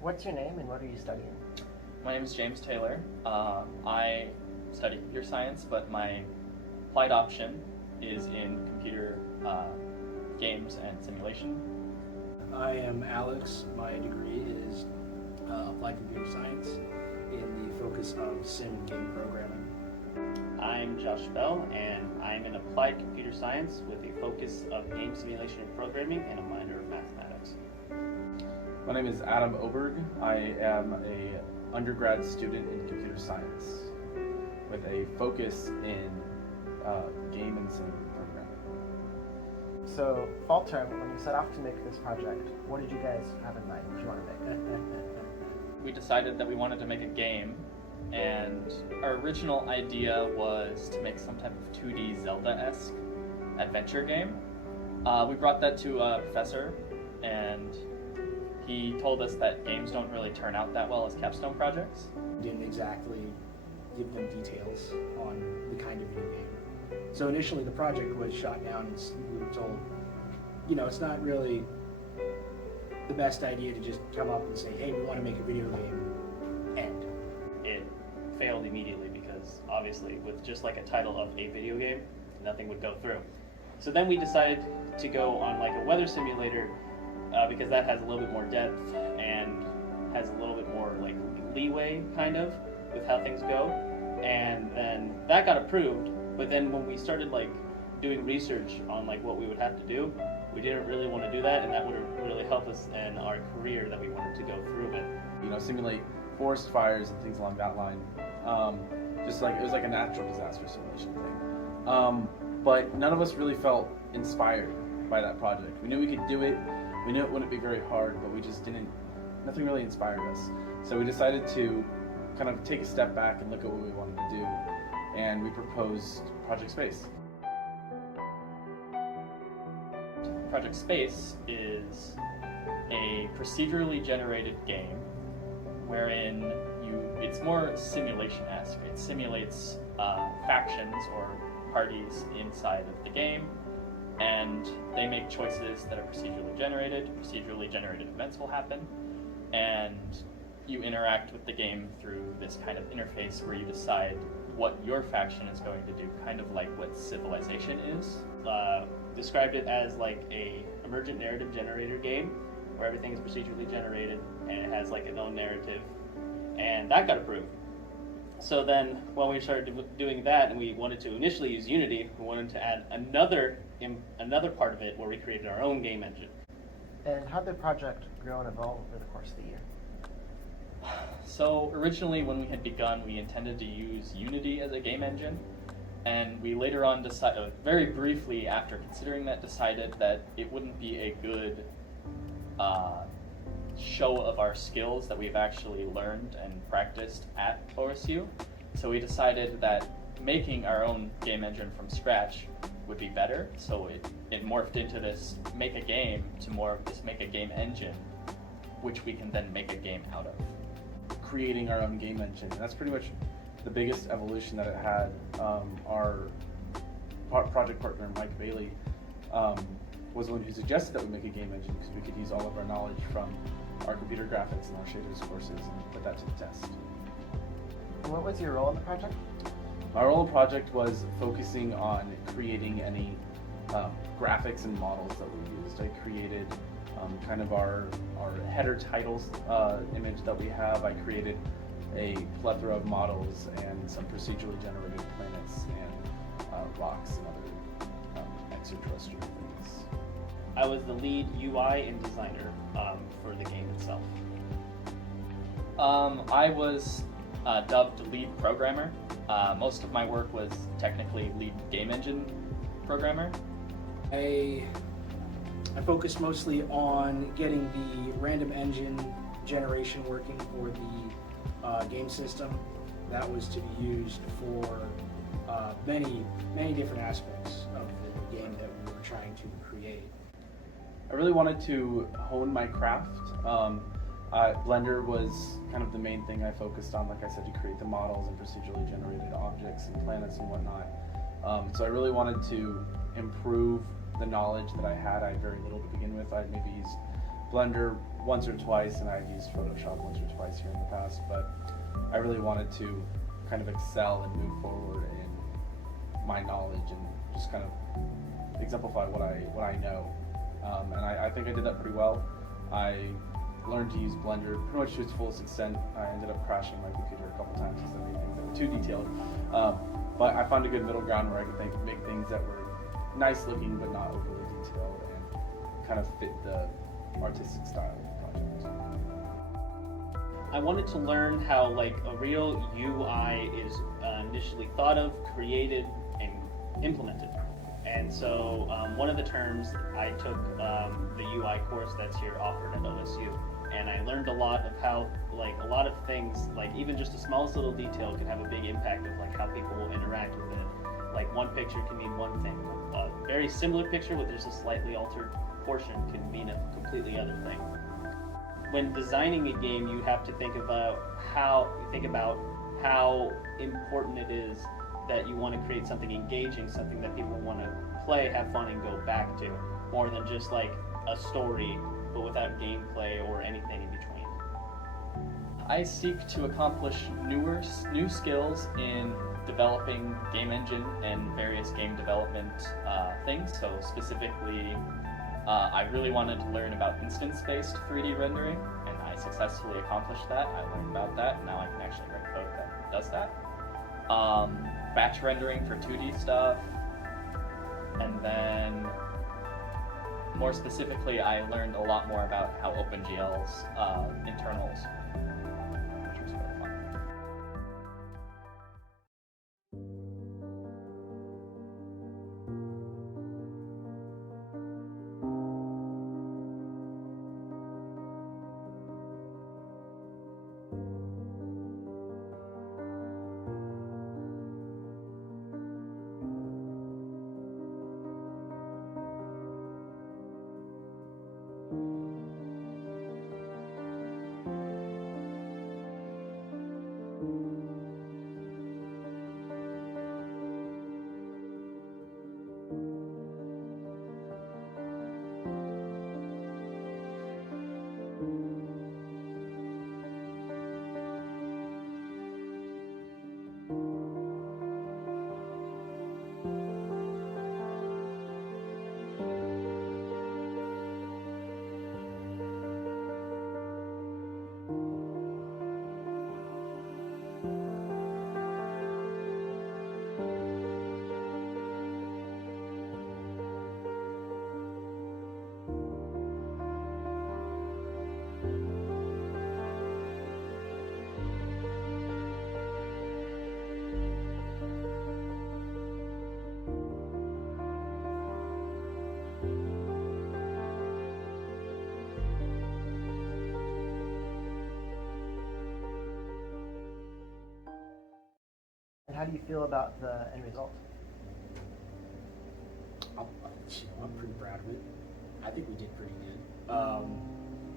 What's your name and what are you studying? My name is James Taylor. I study computer science, but my applied option is in computer games and simulation. I am Alex. My degree is applied computer science in the focus of sim and game programming. I'm Josh Bell, and I'm in applied computer science with a focus of game simulation and programming and a minor of mathematics. My name is Adam Orberg. I am an undergrad student in computer science with a focus in game and sim programming. So, fall term, when you set off to make this project, what did you guys have in mind? What did you want to make? We decided that we wanted to make a game, and our original idea was to make some type of 2D Zelda-esque adventure game. We brought that to a professor, and he told us that games don't really turn out that well as capstone projects. Didn't exactly give them details on the kind of video game. So initially the project was shot down and we were told, it's not really the best idea to just come up and say, hey, we want to make a video game, and. It failed immediately because obviously with just like a title of a video game, nothing would go through. So then we decided to go on like a weather simulator because that has a little bit more depth and has a little bit more like leeway kind of with how things go. And then that got approved, but then when we started like doing research on like what we would have to do, we didn't really want to do that, and that would really help us in our career that we wanted to go through with. Simulate forest fires and things along that line. Just like it was like a natural disaster simulation thing. But none of us really felt inspired by that project. We knew we could do it. We knew it wouldn't be very hard, but we just nothing really inspired us. So we decided to kind of take a step back and look at what we wanted to do, and we proposed Project Space. Project Space is a procedurally generated game wherein it's more simulation-esque. It simulates factions or parties inside of the game, and they make choices that are procedurally generated. Procedurally generated events will happen, and you interact with the game through this kind of interface where you decide what your faction is going to do, kind of like what Civilization is. Described it as like a emergent narrative generator game where everything is procedurally generated and it has like its own narrative, and that got approved. So then when we started doing that and we wanted to initially use Unity, we wanted to add another part of it where we created our own game engine. And how did the project grow and evolve over the course of the year? So originally when we had begun, we intended to use Unity as a game engine, and we later on decided, very briefly after considering that, decided that it wouldn't be a good show of our skills that we've actually learned and practiced at OSU. So we decided that making our own game engine from scratch would be better. So it morphed into this make a game to more of this make a game engine, which we can then make a game out of. Creating our own game engine. And that's pretty much the biggest evolution that it had. Our project partner, Mike Bailey, was the one who suggested that we make a game engine because we could use all of our knowledge from our computer graphics and our shaders courses and put that to the test. And what was your role in the project? My role in the project was focusing on creating any graphics and models that we used. I created kind of our header titles image that we have. I created a plethora of models and some procedurally generated planets and rocks and other extraterrestrial things. I was the lead UI and designer for the game itself. I was dubbed lead programmer. Most of my work was technically lead game engine programmer. I focused mostly on getting the random engine generation working for the game system that was to be used for many different aspects of the game that we were trying to create. I really wanted to hone my craft. Blender was kind of the main thing I focused on, like I said, to create the models and procedurally generated objects and planets and whatnot. So I really wanted to improve the knowledge that I had. I had very little to begin with. I'd maybe used Blender once or twice, and I've used Photoshop once or twice here in the past, but I really wanted to kind of excel and move forward in my knowledge and just kind of exemplify what I know. And I think I did that pretty well. I learned to use Blender pretty much to its fullest extent. I ended up crashing my computer a couple times because I made things that were too detailed. But I found a good middle ground where I could make things that were nice looking but not overly detailed and kind of fit the artistic style of the project. I wanted to learn how like a real UI is initially thought of, created, and implemented. And so one of the terms I took the UI course that's here offered at OSU, and I learned a lot of how like a lot of things, like even just the smallest little detail can have a big impact of like how people will interact with it. Like one picture can mean one thing. A very similar picture with just a slightly altered portion can mean a completely other thing. When designing a game, you have to think about how important it is that you want to create something engaging, something that people want to play, have fun, and go back to, more than just like a story, but without gameplay or anything in between. I seek to accomplish new skills in developing game engine and various game development things. So specifically, I really wanted to learn about instance-based 3D rendering, and I successfully accomplished that. I learned about that, and now I can actually write code that does that. Batch rendering for 2D stuff, and then more specifically, I learned a lot more about how OpenGL's internals, which was really fun. And how do you feel about the end result? I'm pretty proud of it. I think we did pretty good.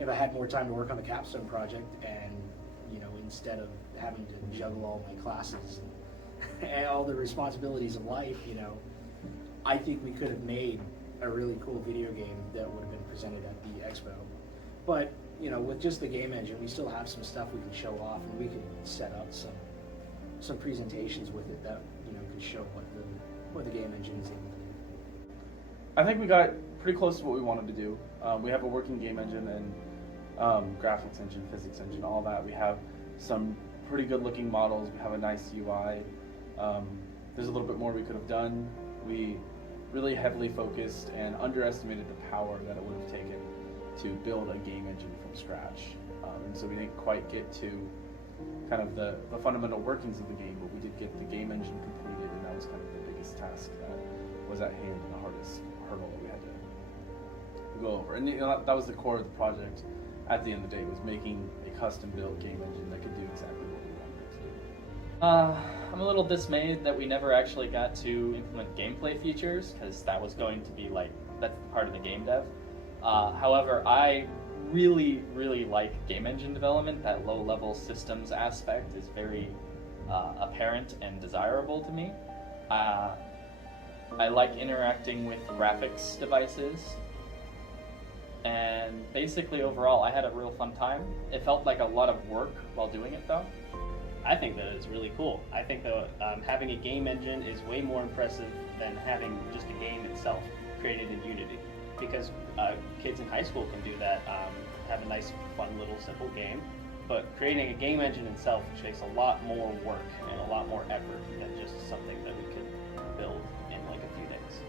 If I had more time to work on the Capstone project, and instead of having to juggle all my classes and all the responsibilities of life, I think we could have made a really cool video game that would have been presented at the expo. But with just the game engine, we still have some stuff we can show off, and we could set up some presentations with it that could show what the game engine is able to do. I think we got pretty close to what we wanted to do. We have a working game engine and graphics engine, physics engine, all that. We have some pretty good looking models. We have a nice UI. There's a little bit more we could have done. We really heavily focused and underestimated the power that it would have taken to build a game engine from scratch. And so we didn't quite get to kind of the fundamental workings of the game, but we did get the game engine completed, and that was kind of the biggest task that was at hand and the hardest hurdle that we had to go over. And that was the core of the project. At the end of the day, was making a custom-built game engine that could do exactly what we wanted it to do. I'm a little dismayed that we never actually got to implement gameplay features, because that was going to be that's part of the game dev. However, I really, really like game engine development. That low-level systems aspect is very apparent and desirable to me. I like interacting with graphics devices. And basically, overall, I had a real fun time. It felt like a lot of work while doing it, though. I think that it's really cool. I think that having a game engine is way more impressive than having just a game itself created in Unity, because kids in high school can do that, have a nice, fun little simple game. But creating a game engine itself takes a lot more work and a lot more effort than just something that we could build in like a few days.